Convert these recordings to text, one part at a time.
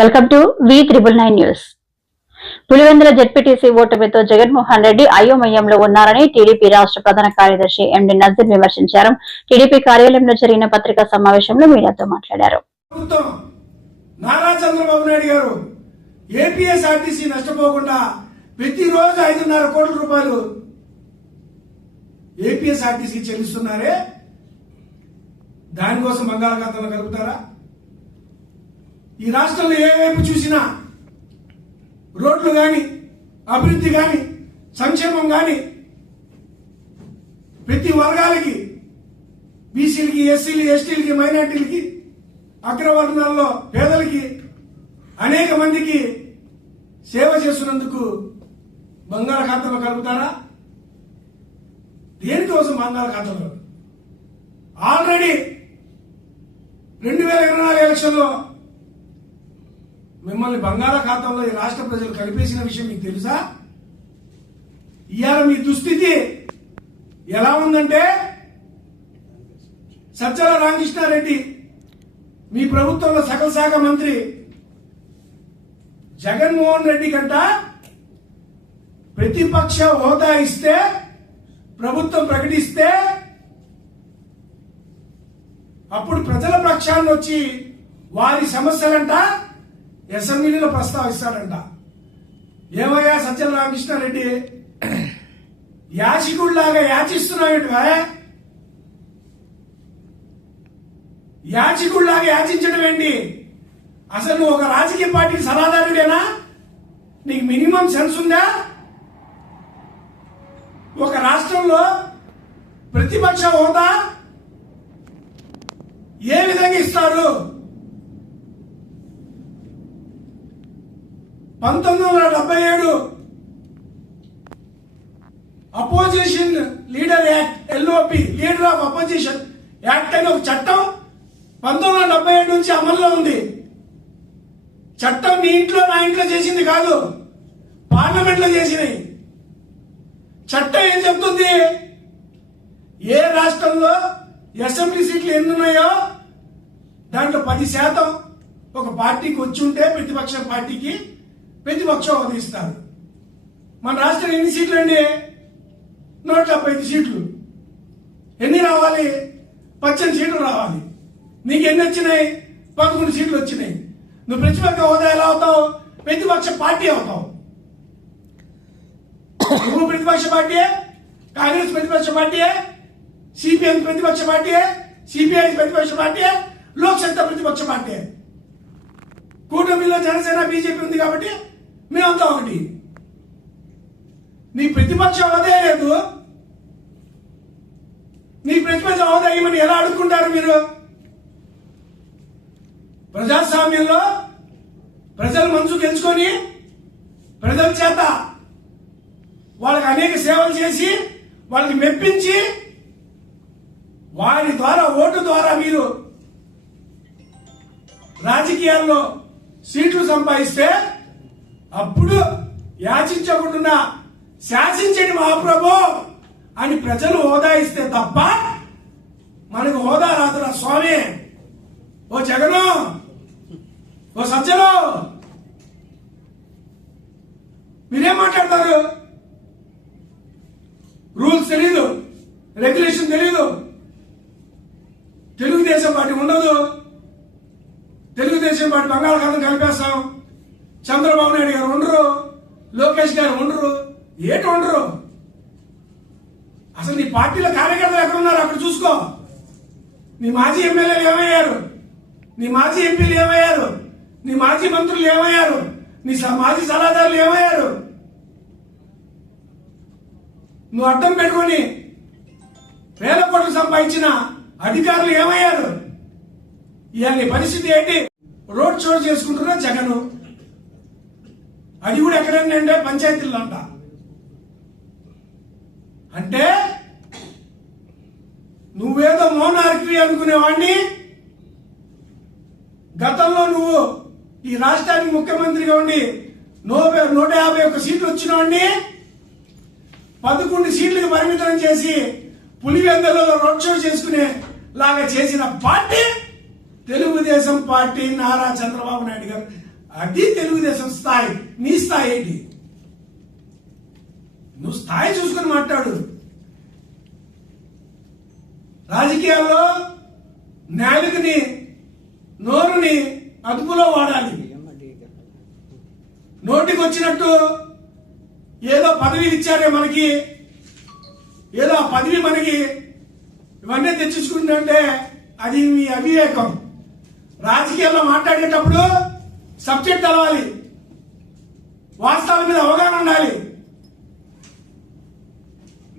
Welcome to V999 news. Pulivendula ZPTC ఓటమితో జగన్మోహన్ రెడ్డి అయోమయంలో ఉన్నారని టీడీపీ రాష్ట్ర ప్రధాన కార్యదర్శి ఎండి నజీర్ విమర్శించారు. టీడీపీ కార్యాలయంలో జరిగిన పత్రికా సమావేశంలో మీడియాతో మాట్లాడారు. నారా చంద్రబాబు నాయుడు గారు ఏపీఎస్ఆర్టీసీ నష్టపోకుండా ప్రతిరోజు 5.5 కోట్ల రూపాయలు ఏపీఎస్ఆర్టీసీ చెల్లిస్తున్నారే, దానికోసం బంగాళాఖాతంలో కలుపుతారా? ఈ రాష్ట్రంలో ఏ వైపు చూసినా రోడ్లు గాని, అభివృద్ధి గాని, సంక్షేమం గాని ప్రతి వర్గాలకి, బీసీలకి, ఎస్సీలు, ఎస్టీలకి, మైనార్టీలకి, అగ్రవర్ణాల్లో పేదలకి, అనేక మందికి సేవ చేస్తున్నందుకు బంగాళాఖాతంలో కలుపుతారా? దేనికోసం బంగాళాఖాతంలో? ఆల్రెడీ 2024 ఎలక్షన్లో మిమ్మల్ని బంగాళాఖాతంలో ఈ రాష్ట్ర ప్రజలు కలిపేసిన విషయం మీకు తెలుసా? ఇవాళ మీ దుస్థితి ఎలా ఉందంటే, సజ్జల రామకృష్ణారెడ్డి మీ ప్రభుత్వంలో సకల శాఖ మంత్రి జగన్మోహన్ రెడ్డి కంట ప్రతిపక్ష హోదా ఇస్తే, ప్రభుత్వం ప్రకటిస్తే అప్పుడు ప్రజల పక్షాన్ని వచ్చి వారి సమస్యలంట అసెంబ్లీలో ప్రస్తావిస్తాడంట. ఏమయ్యా సజ్జల రామకృష్ణారెడ్డి, యాచికుడిలాగా యాచిస్తున్నావుగా? యాచికుడిలాగా యాచించడం ఏంటి? అసలు నువ్వు ఒక రాజకీయ పార్టీకి సలహాదారుడేనా? నీకు మినిమం సెన్స్ ఉందా? ఒక రాష్ట్రంలో ప్రతిపక్ష హోదా ఏ విధంగా ఇస్తారు? 1977 opposition leader act, LOP, leader of opposition act అనే ఒక చట్టం 1977 నుంచి అమల్లో ఉంది. చట్టం నీ ఇంట్లో నా ఇంట్లో చేసింది కాదు, పార్లమెంట్ లో చేసినాయి. చట్టం ఏం చెప్తుంది? ఏ రాష్ట్రంలో అసెంబ్లీ సీట్లు ఎన్ని ఉన్నాయో దాంట్లో 10% ఒక పార్టీకి వచ్చి ఉంటే ప్రతిపక్ష పార్టీకి ప్రతిపక్ష హోదా ఇస్తారు. మన రాష్ట్రం ఎన్ని సీట్లు అండి? 175 సీట్లు. ఎన్ని రావాలి? 18 సీట్లు రావాలి. నీకు ఎన్ని వచ్చినాయి? 11 సీట్లు వచ్చినాయి. నువ్వు ప్రతిపక్ష హోదా ఎలా అవుతావు? ప్రతిపక్ష పార్టీ అవుతావు. నువ్వు ప్రతిపక్ష పార్టీయే, కాంగ్రెస్ ప్రతిపక్ష పార్టీయే, సిపిఎం ప్రతిపక్ష పార్టీయే, సిపిఐ ప్రతిపక్ష పార్టీయే, లోక్సత్తా ప్రతిపక్ష పార్టీయే. కూటమిలో జనసేన, బీజేపీ ఉంది కాబట్టి మేమంతా ఒకటి. నీ ప్రతిపక్ష హోదా లేదు. నీ ప్రతిపక్ష హోదా ఇవ్వమని ఎలా అడుక్కుంటారు మీరు? ప్రజాస్వామ్యంలో ప్రజల మనసు గెలుచుకొని ప్రజల చేత వాళ్ళకి అనేక సేవలు చేసి వాళ్ళని మెప్పించి వారి ద్వారా, ఓటు ద్వారా మీరు రాజకీయాల్లో సీట్లు సంపాదిస్తే అప్పుడు యాచించకుండా శాసించండి మహాప్రభు అని ప్రజలు హోదా ఇస్తే తప్ప మనకు హోదా రాదురా స్వామి. ఓ జగను, ఓ సజ్జలు, మీరేం మాట్లాడతారు? రూల్స్ తెలీదు, రెగ్యులేషన్ తెలీదు. తెలుగుదేశం పార్టీ ఉండదు. తెలుగుదేశం పార్టీ బంగాళాఖాతం కలిపేస్తాం. చంద్రబాబు నాయుడు గారు ఉండరు, లోకేష్ గారు ఉండరు. ఏంటి ఉండరు? అసలు నీ పార్టీలో కార్యకర్తలు ఎక్కడ ఉన్నారు? అక్కడ చూసుకో. నీ మాజీ ఎమ్మెల్యేలు ఏమయ్యారు? నీ మాజీ ఎంపీలు ఏమయ్యారు? నీ మాజీ మంత్రులు ఏమయ్యారు? నీ మాజీ సలహాదారులు ఏమయ్యారు? నువ్వు అడ్డం పెట్టుకొని వేల కోట్లు సంపాదించిన అధికారులు ఏమయ్యారు? ఇవన్నీ పరిస్థితి ఏంటి? రోడ్ షో చేసుకుంటున్నా జగను. అది కూడా ఎక్కడంటే పంచాయతీల్లో అంట. అంటే నువ్వేదో మోనార్కీ అనుకునేవాడిని, గతంలో నువ్వు ఈ రాష్ట్రానికి ముఖ్యమంత్రిగా ఉండి 151 సీట్లు వచ్చిన వాడిని 11 సీట్లకు పరిమితం చేసి పులివెందులలో రోడ్ షో చేసుకునే లాగా చేసిన పార్టీ తెలుగుదేశం పార్టీ. నారా చంద్రబాబు నాయుడు గారు అది తెలుగుదేశం స్థాయి. నీ స్థాయి ఏంటి? నువ్వు స్థాయి చూసుకొని మాట్లాడు. రాజకీయాల్లో నాలుకని నోరుని అదుపులో వాడాలి. నోటికి వచ్చినట్టు ఏదో పదవిలు ఇచ్చారే మనకి, ఏదో ఆ పదవి మనకి ఇవన్నీ తెచ్చుకుంటుంటే అది మీ అవివేకం. రాజకీయాల్లో మాట్లాడేటప్పుడు సబ్జెక్ట్ తెలవాలి, వాస్తవాల మీద అవగాహన ఉండాలి.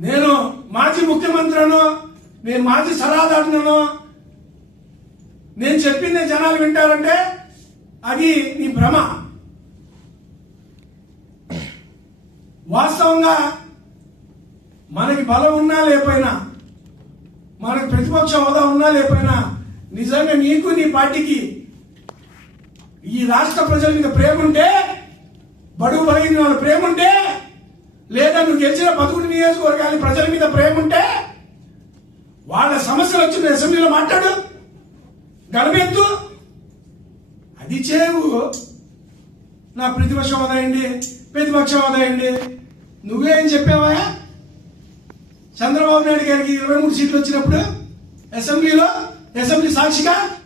నేను మాజీ ముఖ్యమంత్రిను, నేను మాజీ సలహాదారును, నేను చెప్పింది జనాలు వింటారంటే అది నీ భ్రమ. వాస్తవంగా మనకి బలం ఉన్నా లేకపోయినా, మనకి ప్రతిపక్ష హోదా ఉన్నా లేకపోయినా, నిజంగా నీకు నీ పార్టీకి ఈ రాష్ట్ర ప్రజల మీద ప్రేమ ఉంటే, బడుగు బలిగిన వాళ్ళ ప్రేమ ఉంటే, లేదా నువ్వు గెలిచిన 11 నియోజకవర్గాల ప్రజల మీద ప్రేమ ఉంటే, వాళ్ళ సమస్యలు వచ్చి నువ్వు అసెంబ్లీలో మాట్లాడు, గడమెత్తు. అది చేవు. నా ప్రతిపక్ష హోదా ఏంటి, ప్రతిపక్ష హోదా ఏంటి? నువ్వేం చెప్పావా? చంద్రబాబు నాయుడు గారికి 23 సీట్లు వచ్చినప్పుడు అసెంబ్లీ సాక్షిగా